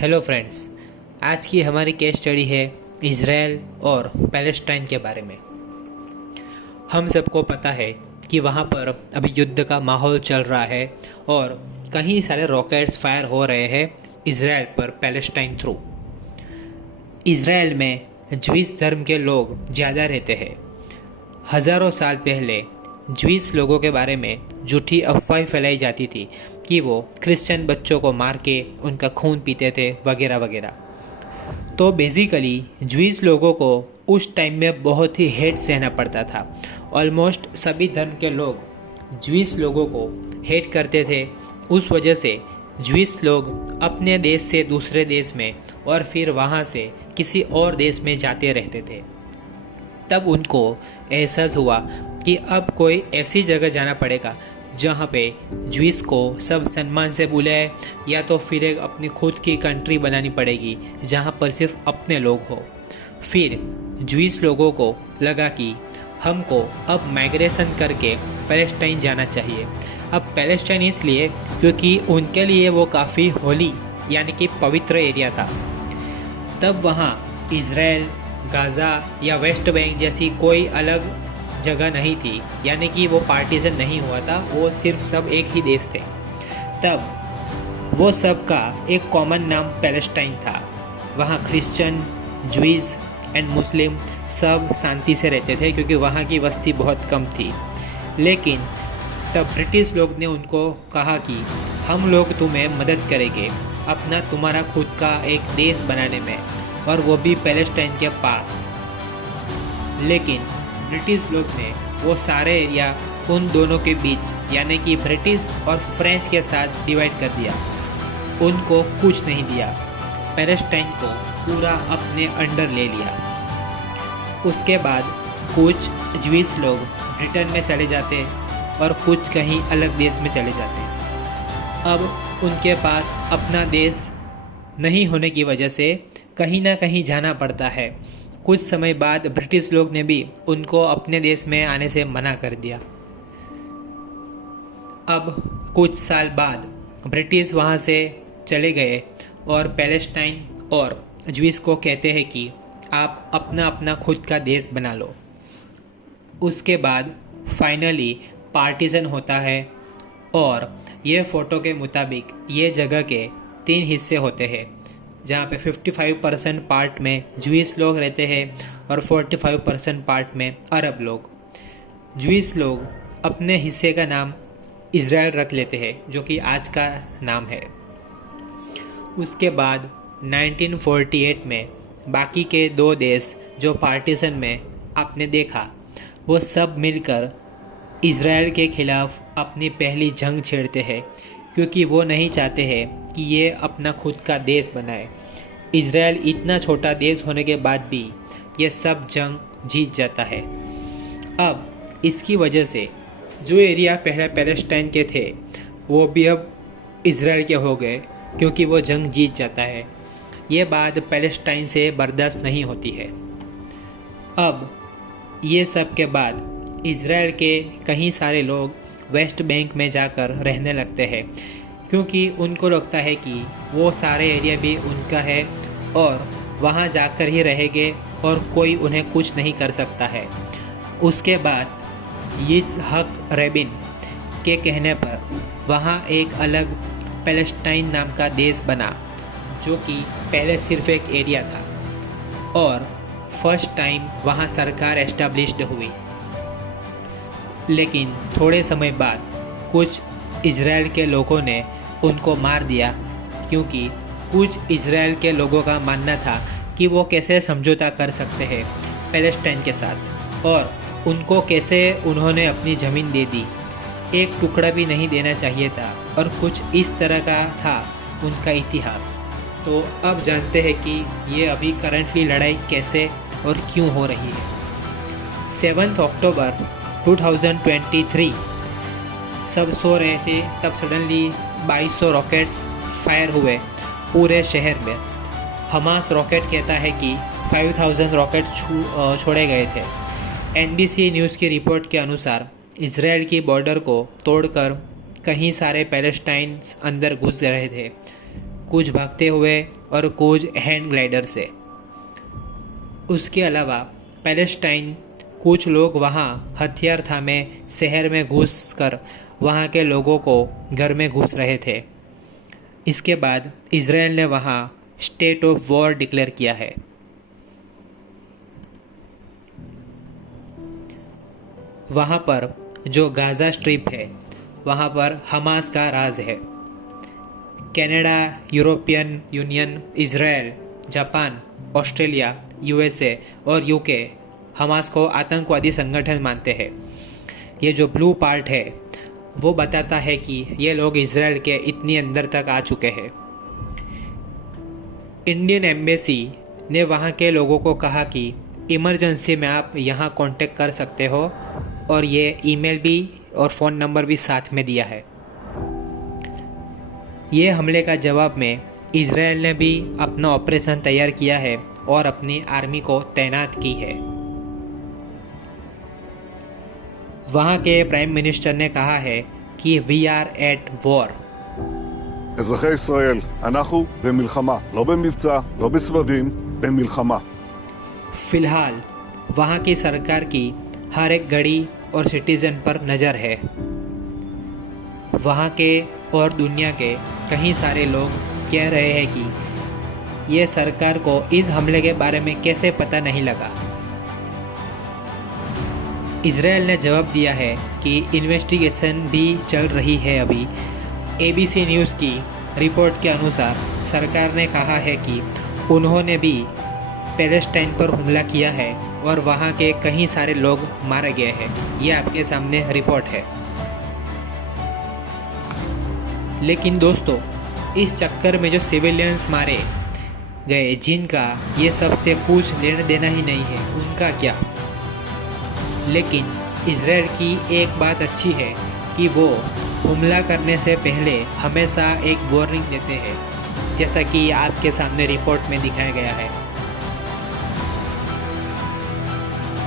Hello friends, आज की हमारी केस स्टडी है इज़राइल और पैलेस्टाइन के बारे में। हम सबको पता है कि वहाँ पर अभी युद्ध का माहौल चल रहा है और कई सारे रॉकेट्स फायर हो रहे हैं इज़राइल पर पैलेस्टाइन थ्रू। इज़राइल में ज्यूइश धर्म के लोग ज़्यादा रहते हैं। हज़ारों साल पहले ज्यूइश लोगों के बारे में झूठी अफवाह फैलाई जाती थी कि वो क्रिश्चियन बच्चों को मार के उनका खून पीते थे वगैरह वगैरह। तो बेसिकली ज्यूइश लोगों को उस टाइम में बहुत ही हेट सहना पड़ता था। ऑलमोस्ट सभी धर्म के लोग ज्यूइश लोगों को हेट करते थे। उस वजह से ज्यूइश लोग अपने देश से दूसरे देश में और फिर वहाँ से किसी और देश में जाते रहते थे। तब उनको एहसास हुआ कि अब कोई ऐसी जगह जाना पड़ेगा जहाँ पे ज्यूइश को सब सम्मान से बुलाए, या तो फिर एक अपनी खुद की कंट्री बनानी पड़ेगी जहाँ पर सिर्फ अपने लोग हो। फिर ज्यूइश लोगों को लगा कि हमको अब माइग्रेशन करके पैलेस्टाइन जाना चाहिए। अब पैलेस्टाइन इसलिए क्योंकि उनके लिए वो काफ़ी होली यानी कि पवित्र एरिया था। तब वहाँ इज़राइल, गाज़ा या वेस्ट बैंक जैसी कोई अलग जगह नहीं थी, यानी कि वो पार्टीशन नहीं हुआ था, वो सिर्फ सब एक ही देश थे। तब वो सब का एक कॉमन नाम पैलेस्टाइन था। वहाँ क्रिश्चियन, ज्यूइश एंड मुस्लिम सब शांति से रहते थे क्योंकि वहाँ की बस्ती बहुत कम थी। लेकिन तब ब्रिटिश लोग ने उनको कहा कि हम लोग तुम्हें मदद करेंगे अपना तुम्हारा खुद का एक देश बनाने में, और वो भी पैलेस्टाइन के पास। लेकिन ब्रिटिश लोग ने वो सारे एरिया उन दोनों के बीच यानी कि ब्रिटिश और फ्रेंच के साथ डिवाइड कर दिया। उनको कुछ नहीं दिया, पैलेस्टाइन को पूरा अपने अंडर ले लिया। उसके बाद कुछ ज्यूइश लोग ब्रिटेन में चले जाते और कुछ कहीं अलग देश में चले जाते। अब उनके पास अपना देश नहीं होने की वजह से कहीं ना कहीं जाना पड़ता है। कुछ समय बाद ब्रिटिश लोग ने भी उनको अपने देश में आने से मना कर दिया। अब कुछ साल बाद ब्रिटिश वहाँ से चले गए और पैलेस्टाइन और ज्यूइश को कहते हैं कि आप अपना अपना खुद का देश बना लो। उसके बाद फाइनली पार्टीशन होता है और ये फ़ोटो के मुताबिक ये जगह के 3 हिस्से होते हैं, जहाँ पे 55% पार्ट में ज्यूइश लोग रहते हैं और 45% पार्ट में अरब लोग। ज्यूइश लोग अपने हिस्से का नाम इज़राइल रख लेते हैं, जो कि आज का नाम है। उसके बाद 1948 में बाकी के 2 देश जो पार्टीशन में आपने देखा, वो सब मिलकर इज़राइल के ख़िलाफ़ अपनी पहली जंग छेड़ते हैं क्योंकि वो नहीं चाहते हैं कि ये अपना खुद का देश बनाए। इज़राइल इतना छोटा देश होने के बाद भी ये सब जंग जीत जाता है। अब इसकी वजह से जो एरिया पहले पैलेस्टाइन के थे वो भी अब इज़राइल के हो गए क्योंकि वो जंग जीत जाता है। ये बात पैलेस्टाइन से बर्दाश्त नहीं होती है। अब ये सब के बाद इज़राइल के कई सारे लोग वेस्ट बैंक में जाकर रहने लगते हैं क्योंकि उनको लगता है कि वो सारे एरिया भी उनका है और वहाँ जाकर ही रहेंगे और कोई उन्हें कुछ नहीं कर सकता है। उसके बाद यित्ज़हाक रैबिन के कहने पर वहाँ एक अलग पैलेस्टाइन नाम का देश बना, जो कि पहले सिर्फ एक एरिया था और फर्स्ट टाइम वहाँ सरकार एस्टेब्लिश्ड हुई। लेकिन थोड़े समय बाद कुछ इज़राइल के लोगों ने उनको मार दिया क्योंकि कुछ इज़राइल के लोगों का मानना था कि वो कैसे समझौता कर सकते हैं पैलेस्टाइन के साथ और उनको कैसे उन्होंने अपनी ज़मीन दे दी, एक टुकड़ा भी नहीं देना चाहिए था, और कुछ इस तरह का था उनका इतिहास। तो अब जानते हैं कि ये अभी करंटली लड़ाई कैसे और क्यों हो रही है। 7 अक्टूबर 2023 सब सो रहे थे, तब सडनली 2200 रॉकेट्स फायर हुए पूरे शहर में। हमास रॉकेट कहता है कि 5000 रॉकेट छोड़े गए थे। NBC न्यूज़ की रिपोर्ट के अनुसार इज़राइल की बॉर्डर को तोड़कर कहीं सारे पैलेस्टाइन्स अंदर घुस रहे थे। कुछ भागते हुए और कुछ हैंड ग्लाइडर से। उसके अलावा पैलेस्टाइन कुछ लोग वहाँ हथियार थामे शहर में घुसकर वहाँ के लोगों को घर में घुस रहे थे। इसके बाद इजराइल ने वहाँ स्टेट ऑफ वॉर डिक्लेयर किया है। वहाँ पर जो गाज़ा स्ट्रिप है वहाँ पर हमास का राज है। Canada, European union, Israel, Japan, Australia, USA और यूके हमास को आतंकवादी संगठन मानते हैं। ये जो ब्लू पार्ट है वो बताता है कि ये लोग इजराइल के इतनी अंदर तक आ चुके हैं। इंडियन एम्बेसी ने वहाँ के लोगों को कहा कि इमरजेंसी में आप यहाँ कांटेक्ट कर सकते हो और ये ईमेल भी और फ़ोन नंबर भी साथ में दिया है। ये हमले का जवाब में इजराइल ने भी अपना ऑपरेशन तैयार किया है और अपनी आर्मी को तैनात की है। वहाँ के प्राइम मिनिस्टर ने कहा है कि वी आर एट वॉर। אזרחי ישראל, אנחנו במלחמה, לא במבצע, לא בסבבים, במלחמה. फिलहाल वहाँ की सरकार की हर एक घड़ी और सिटीज़न पर नज़र है। वहाँ के और दुनिया के कई सारे लोग कह रहे हैं कि ये सरकार को इस हमले के बारे में कैसे पता नहीं लगा। इजराइल ने जवाब दिया है कि इन्वेस्टिगेशन भी चल रही है। अभी ABC न्यूज़ की रिपोर्ट के अनुसार सरकार ने कहा है कि उन्होंने भी पैलेस्टाइन पर हमला किया है और वहाँ के कई सारे लोग मारे गए हैं। ये आपके सामने रिपोर्ट है। लेकिन दोस्तों, इस चक्कर में जो सिविलियंस मारे गए जिनका ये सबसे कुछ लेना देना ही नहीं है, उनका क्या। लेकिन इजराइल की एक बात अच्छी है कि वो हमला करने से पहले हमेशा एक वार्निंग देते हैं, जैसा कि आपके सामने रिपोर्ट में दिखाया गया है।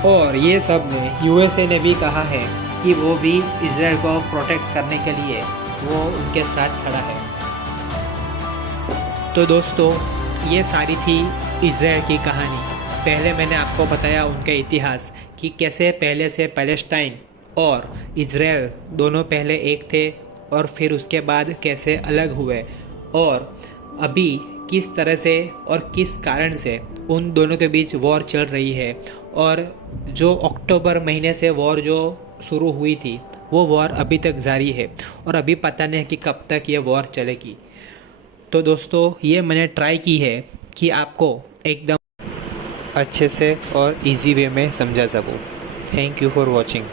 और ये सब में USA ने भी कहा है कि वो भी इजराइल को प्रोटेक्ट करने के लिए वो उनके साथ खड़ा है। तो दोस्तों, ये सारी थी इजराइल की कहानी। पहले मैंने आपको बताया उनका इतिहास कि कैसे पहले से पैलेस्टाइन और इजराइल दोनों पहले एक थे और फिर उसके बाद कैसे अलग हुए और अभी किस तरह से और किस कारण से उन दोनों के बीच वॉर चल रही है। और जो अक्टूबर महीने से वॉर जो शुरू हुई थी वो वॉर अभी तक जारी है और अभी पता नहीं है कि कब तक ये वॉर चलेगी। तो दोस्तों, ये मैंने ट्राई की है कि आपको एकदम अच्छे से और इजी वे में समझा सकूँ। Thank you for watching.